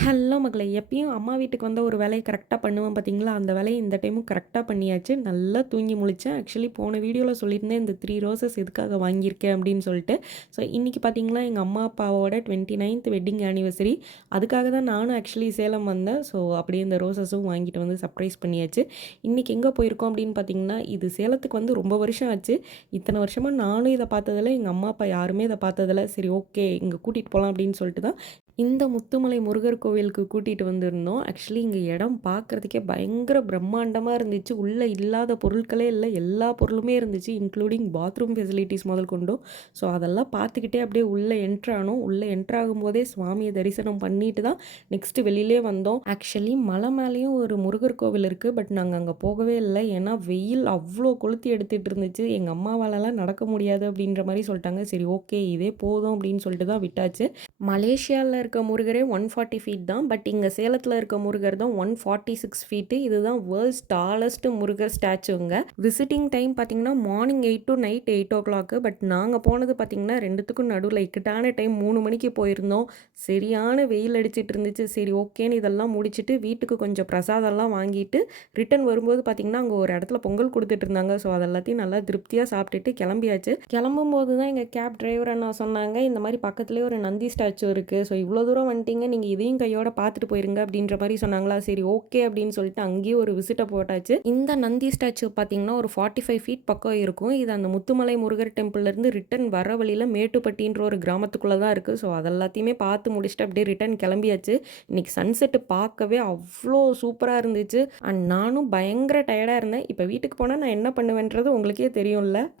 Hello மகளே! எப்பயும் அம்மா வீட்டுக்கு வந்தா ஒரு வேலைய கரெக்ட்டா பண்ணுவேன் பார்த்தீங்களா, அந்த வேலைய இந்த டைமும் கரெக்ட்டா பண்ணியாச்சு. நல்லா தூங்கி முழிச்சேன். ஆக்சுவலி போன வீடியோல சொல்லியிருந்தேன், இந்த 3 ரோசஸ் எதுக்காக வாங்கியிருக்கேன் அப்படின்னு சொல்லிட்டு. ஸோ இன்னைக்கு பார்த்தீங்கன்னா, எங்க அம்மா, அப்பாவோட 29த் வெட்டிங் ஆனிவர்சரி. அதுக்காக தான் நானும் ஆக்சுவலி சேலம் வந்தேன். ஸோ அப்படியே இந்த ரோசஸும் வாங்கிட்டு வந்து சர்ப்ரைஸ் பண்ணியாச்சு. இன்னைக்கு எங்க போயிருக்கோம் அப்படின்னு பார்த்தீங்கன்னா, இது சேலத்துக்கு வந்து ரொம்ப வருஷம் ஆச்சு. இத்தன வருஷமா நானும் இத பார்த்ததில்ல. எங்க அம்மா, அப்பா யாருமே இத பார்த்ததில்ல. சரி ஓகே, இங்க கூட்டிட்டு போலாம் அப்படின்னு சொல்லிட்டு தான் இந்த முத்துமலை முருகர் கோவிலுக்கு கூட்டிட்டு வந்திருந்தோம். ஆக்சுவலி இங்க இடம் பார்க்கறதுக்கே பயங்கர பிரம்மாண்டமா இருந்துச்சு. உள்ள இல்லாத பொருட்களே இல்ல. எல்லா பொருளுமே இருந்துச்சு. இன்க்ளூடிங் பாத்ரூம் ஃபெசிலிட்டீஸ் முதல் கொண்டும். ஸோ அதெல்லாம் பார்த்துக்கிட்டே அப்படியே உள்ள என்டர் ஆனோம். உள்ள என்டர் ஆகும்போதே சுவாமிய தரிசனம் பண்ணிட்டு தான் நெக்ஸ்ட் வெளியிலே வந்தோம். ஆக்சுவலி மலை மேலேயும் ஒரு முருகர் கோவில் இருக்கு. பட் நாங்க அங்க போகவே இல்ல. ஏன்னா வெயில் அவ்ளோ கொளுத்தி எடுத்துட்டு இருந்துச்சு. எங்க அம்மாவாலலாம் நடக்க முடியாது அப்படின்ற மாரி சொல்ட்டாங்க. சரி ஓகே, இதே போதும் அப்படின்னு சொல்லிட்டு தான் விட்டாச்சு. மலேசியால இருக்க முருகரே 140 ஃபீட் தான். பட் இங்க சேலத்துல இருக்க முருகர் தான் 146 ஃபீட்டு. இதுதான் வேர்ல்ட்ஸ் டாலஸ்ட் முருகர் ஸ்டாச்சுங்க. விசிட்டிங் டைம் பார்த்தீங்கன்னா, மார்னிங் 8 டூ நைட் 8:00. பட் நாங்க போனது பார்த்தீங்கன்னா, 2த்துக்கும் நடுவுல இக்கட்டான டைம் 3 மணிக்கு போயிருந்தோம். சரியான வெயில் அடிச்சிட்டு இருந்துச்சு. சரி ஓகேன்னு இதெல்லாம் முடிச்சுட்டு வீட்டுக்கு கொஞ்சம் பிரசாதம்லாம் வாங்கிட்டு, ரிட்டர்ன் வரும்போது பார்த்தீங்கன்னா, அங்க ஒரு இடத்துல பொங்கல் குடுத்துட்டு இருந்தாங்க. ஸோ அது எல்லாத்தையும் நல்லா திருப்தியா சாப்பிட்டுட்டு கிளம்பியாச்சு. கிளம்பும்போது தான் எங்க கேப் டிரைவர் அண்ணா சொன்னாங்க, இந்த மாரி பக்கத்திலேயே ஒரு நந்தி ஸ்டாச்சு இருக்கு. ஸோ இவ்வளோ தூரம் வந்துட்டீங்க. நீங்க இதையும் கையோட பார்த்துட்டு போயிருங்க அப்படின்ற மாரி சொன்னாங்களா. சரி ஓகே அப்படின்னு சொல்லிட்டு அங்கேயே ஒரு விசிட்ட போட்டாச்சு. இந்த நந்தி ஸ்டாச்சு பார்த்தீங்கன்னா, ஒரு 45 ஃபீட் பக்கம் இருக்கும். இது அந்த முத்துமலை முருகர் டெம்பிள்லேருந்து ரிட்டர்ன் வர வழியில மேட்டுப்பட்டின்ற ஒரு கிராமத்துக்குள்ள தான் இருக்கு. ஸோ அதெல்லாத்தையுமே பார்த்து முடிச்சுட்டு அப்படியே ரிட்டர்ன் கிளம்பியாச்சு. இன்னைக்கு சன்செட் பார்க்கவே அவ்ளோ சூப்பரா இருந்துச்சு. அண்ட் நானும் பயங்கர டயர்டா இருந்தேன். இப்ப வீட்டுக்கு போனா நான் என்ன பண்ணுவேன்றது உங்களுக்கே தெரியும்ல.